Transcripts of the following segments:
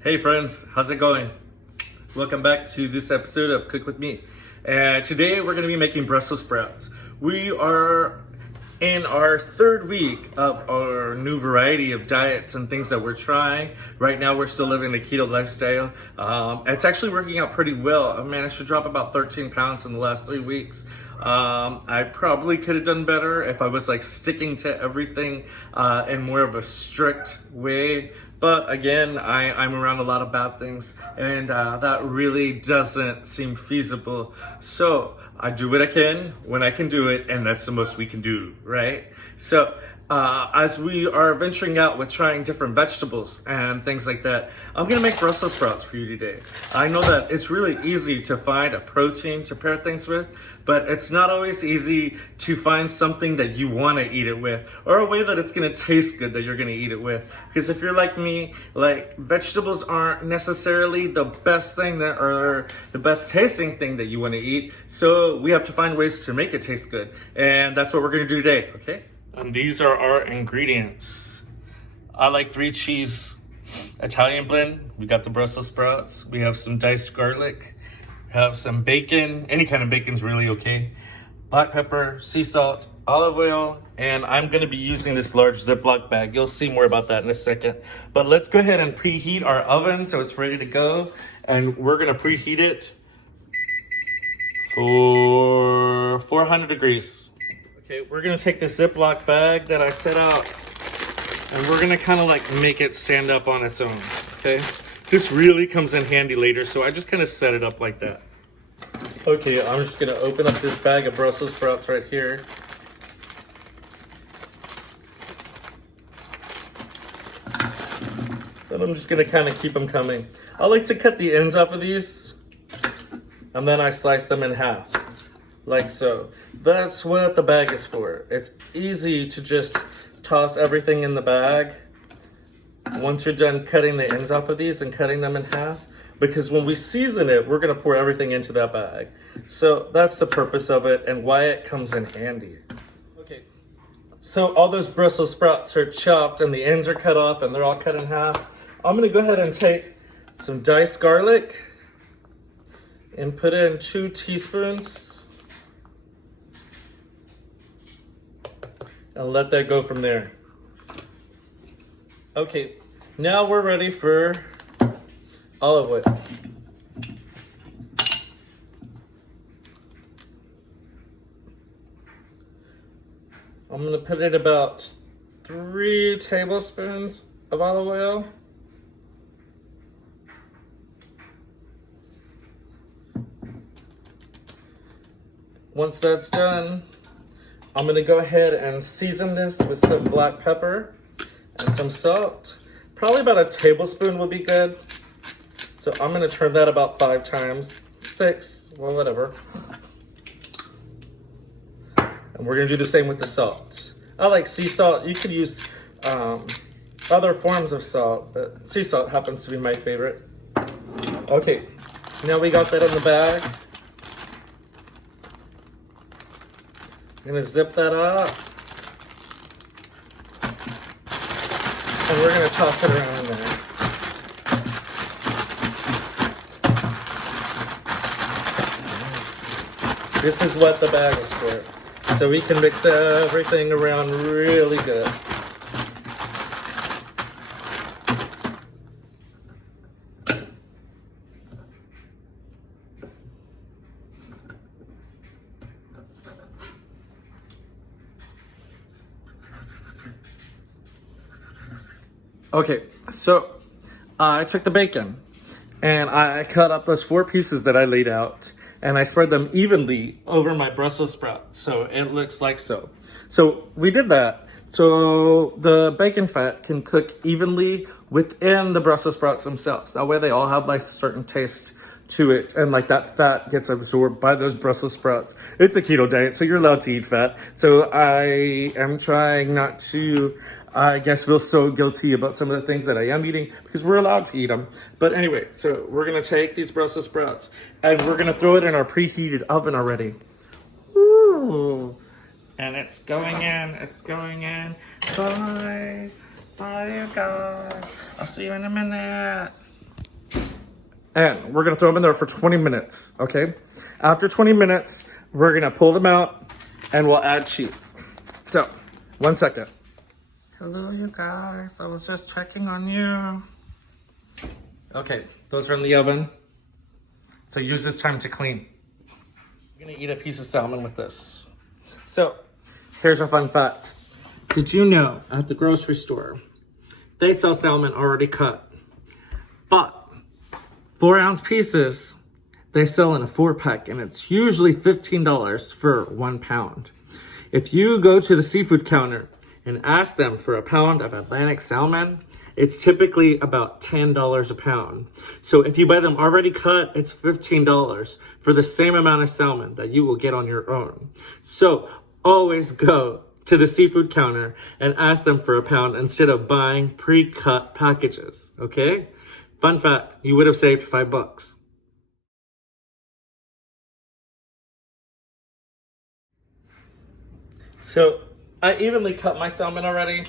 Hey friends, how's it going? Welcome back to this episode of Cook With Me. And today we're going to be making Brussels sprouts. We are in our third week of our new variety of diets and things that we're trying. Right now we're still living the keto lifestyle. It's actually working out pretty well. I managed to drop about 13 pounds in the last 3 weeks. I probably could have done better if I was like sticking to everything in more of a strict way. But again, I'm around a lot of bad things, and that really doesn't seem feasible. So I do what I can when I can do it, and that's the most we can do, right? So as we are venturing out with trying different vegetables and things like that, I'm gonna make Brussels sprouts for you today. I know that it's really easy to find a protein to pair things with, but it's not always easy to find something that you wanna eat it with, or a way that it's gonna taste good that you're gonna eat it with. Because if you're like me, like vegetables aren't necessarily the best thing that, or the best tasting thing that you wanna eat, so we have to find ways to make it taste good. And that's what we're gonna do today, okay? And these are our ingredients. I like 3 cheese Italian blend. We got the Brussels sprouts. We have some diced garlic. We have some bacon. Any kind of bacon's really okay. Black pepper, sea salt, olive oil, and I'm gonna be using this large Ziploc bag. You'll see more about that in a second. But let's go ahead and preheat our oven so it's ready to go. And we're gonna preheat it for 400 degrees. Okay, we're gonna take this Ziploc bag that I set out and we're gonna kind of like make it stand up on its own, okay? This really comes in handy later, so I just kind of set it up like that. Okay, I'm just gonna open up this bag of Brussels sprouts right here. And I'm just gonna kind of keep them coming. I like to cut the ends off of these and then I slice them in half. Like so. That's what the bag is for. It's easy to just toss everything in the bag once you're done cutting the ends off of these and cutting them in half, because when we season it, we're gonna pour everything into that bag. So that's the purpose of it and why it comes in handy. Okay, so all those Brussels sprouts are chopped and the ends are cut off and they're all cut in half. I'm gonna go ahead and take some diced garlic and put in 2 teaspoons. And let that go from there. Okay, now we're ready for olive oil. I'm gonna put in about 3 tablespoons of olive oil. Once that's done, I'm gonna go ahead and season this with some black pepper and some salt. Probably about a tablespoon would be good. So I'm gonna turn that about 5 times, 6, well, whatever. And we're gonna do the same with the salt. I like sea salt. You could use other forms of salt, but sea salt happens to be my favorite. Okay, now we got that in the bag. I'm gonna zip that up. And we're gonna toss it around in there. This is what the bag is for. So we can mix everything around really good. Okay, so I took the bacon and I cut up those 4 pieces that I laid out and I spread them evenly over my Brussels sprouts, so it looks like so. So we did that so the bacon fat can cook evenly within the Brussels sprouts themselves. That way they all have like a certain taste to it, and like that fat gets absorbed by those Brussels sprouts. It's a keto diet, so you're allowed to eat fat. So I am trying not to, I guess, feel so guilty about some of the things that I am eating, because we're allowed to eat them. But anyway, so we're gonna take these Brussels sprouts and we're gonna throw it in our preheated oven already. Ooh. And it's going in, it's going in. Bye. Bye, you guys. I'll see you in a minute. And we're gonna throw them in there for 20 minutes, okay? After 20 minutes, we're gonna pull them out and we'll add cheese. So, 1 second. Hello, you guys. I was just checking on you. Okay, those are in the oven. So use this time to clean. I'm gonna eat a piece of salmon with this. So, here's a fun fact. Did you know at the grocery store, they sell salmon already cut, but 4-ounce pieces, they sell in a 4-pack, and it's usually $15 for 1 pound. If you go to the seafood counter and ask them for a pound of Atlantic salmon, it's typically about $10 a pound. So if you buy them already cut, it's $15 for the same amount of salmon that you will get on your own. So always go to the seafood counter and ask them for a pound instead of buying pre-cut packages, okay? Fun fact, you would have saved $5. So I evenly cut my salmon already,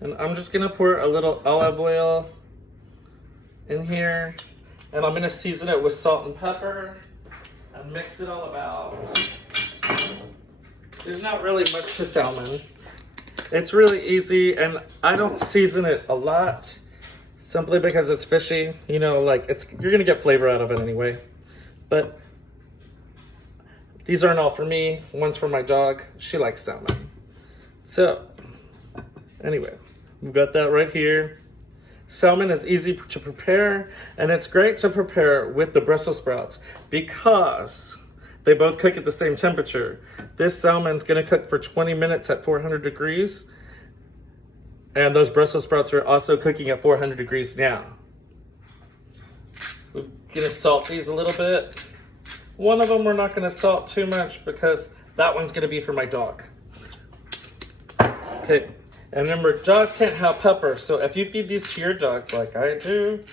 and I'm just gonna pour a little olive oil in here, and I'm gonna season it with salt and pepper and mix it all about. There's not really much to salmon. It's really easy, and I don't season it a lot simply because it's fishy. You know, like you're gonna get flavor out of it anyway. But these aren't all for me. One's for my dog. She likes salmon. So, anyway, we've got that right here. Salmon is easy to prepare, and it's great to prepare with the Brussels sprouts because they both cook at the same temperature. This salmon's gonna cook for 20 minutes at 400 degrees, and those Brussels sprouts are also cooking at 400 degrees now. We're gonna salt these a little bit. One of them we're not gonna salt too much because that one's gonna be for my dog. Okay, and remember, dogs can't have pepper, so if you feed these to your dogs like I do,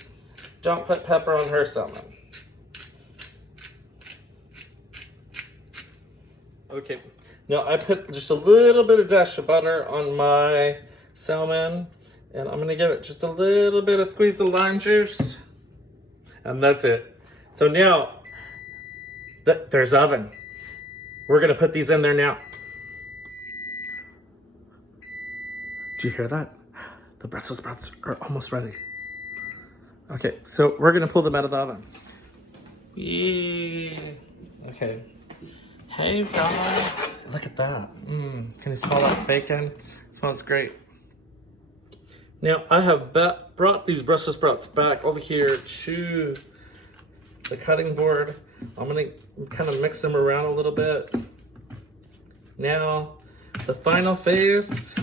don't put pepper on her salmon. Okay, now I put just a little bit of dash of butter on my salmon, and I'm gonna give it just a little bit of squeeze of lime juice, and that's it. So now, there's the oven. We're gonna put these in there now. Do you hear that? The Brussels sprouts are almost ready. Okay, so we're gonna pull them out of the oven. Okay. Hey guys, look at that. Can you smell that bacon? It smells great. Now I have brought these Brussels sprouts back over here to the cutting board. I'm gonna kind of mix them around a little bit. Now, the final phase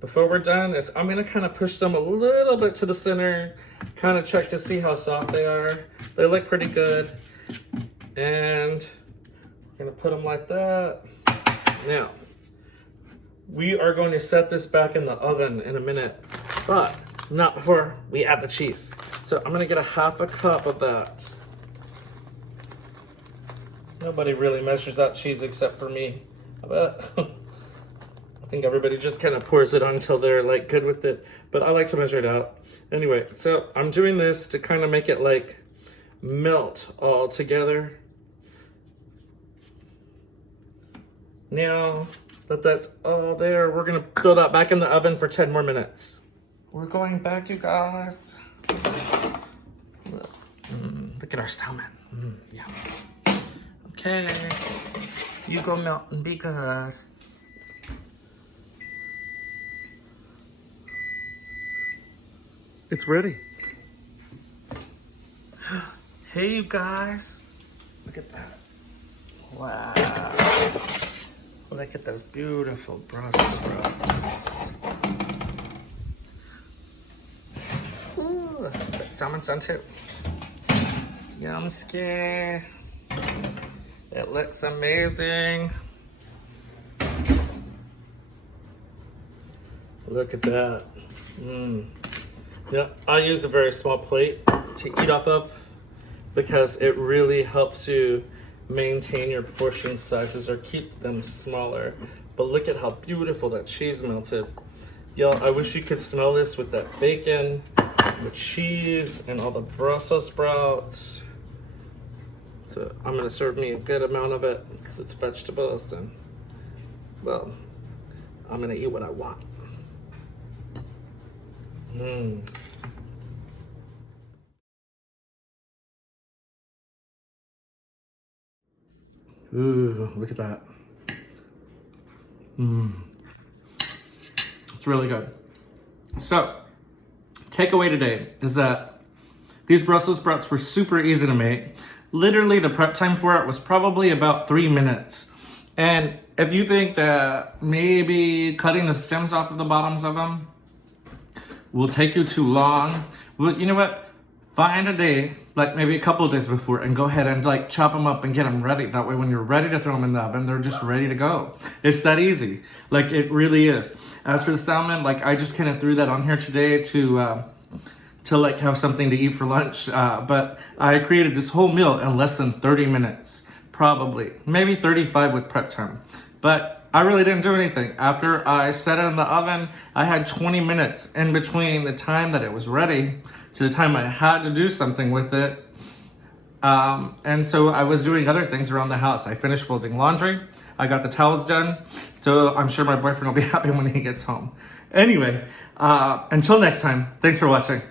before we're done is I'm gonna kind of push them a little bit to the center, kind of check to see how soft they are. They look pretty good. And we're gonna put them like that. Now, we are going to set this back in the oven in a minute, but not before we add the cheese. So I'm gonna get a half a cup of that. Nobody really measures out cheese except for me. I bet. I think everybody just kind of pours it on until they're like good with it, but I like to measure it out. Anyway, so I'm doing this to kind of make it like melt all together. Now that that's all there, we're gonna throw that back in the oven for 10 more minutes. We're going back, you guys. Look at our salmon. Yeah. Okay, you go melt and be good. It's ready. Hey, you guys. Look at that. Wow. Look at those beautiful Brussels sprouts. Ooh, that salmon's done too. Yum scare. It looks amazing. Look at that. Yeah, I use a very small plate to eat off of because it really helps you maintain your portion sizes or keep them smaller. But look at how beautiful that cheese melted. Y'all, I wish you could smell this with that bacon. the cheese and all the Brussels sprouts. So I'm gonna serve me a good amount of it because it's vegetables, and well, I'm gonna eat what I want. Ooh, look at that. It's really good. So, takeaway today is that these Brussels sprouts were super easy to make. Literally, the prep time for it was probably about 3 minutes. And if you think that maybe cutting the stems off of the bottoms of them will take you too long, well, you know what? Find a day, like maybe a couple of days before, and go ahead and like chop them up and get them ready. That way when you're ready to throw them in the oven, they're just ready to go. It's that easy. Like, it really is. As for the salmon, like, I just kind of threw that on here today to like have something to eat for lunch. But I created this whole meal in less than 30 minutes, probably. Maybe 35 with prep time. But I really didn't do anything. After I set it in the oven, I had 20 minutes in between the time that it was ready to the time I had to do something with it. And so I was doing other things around the house. I finished folding laundry. I got the towels done. So I'm sure my boyfriend will be happy when he gets home. Anyway, until next time, thanks for watching.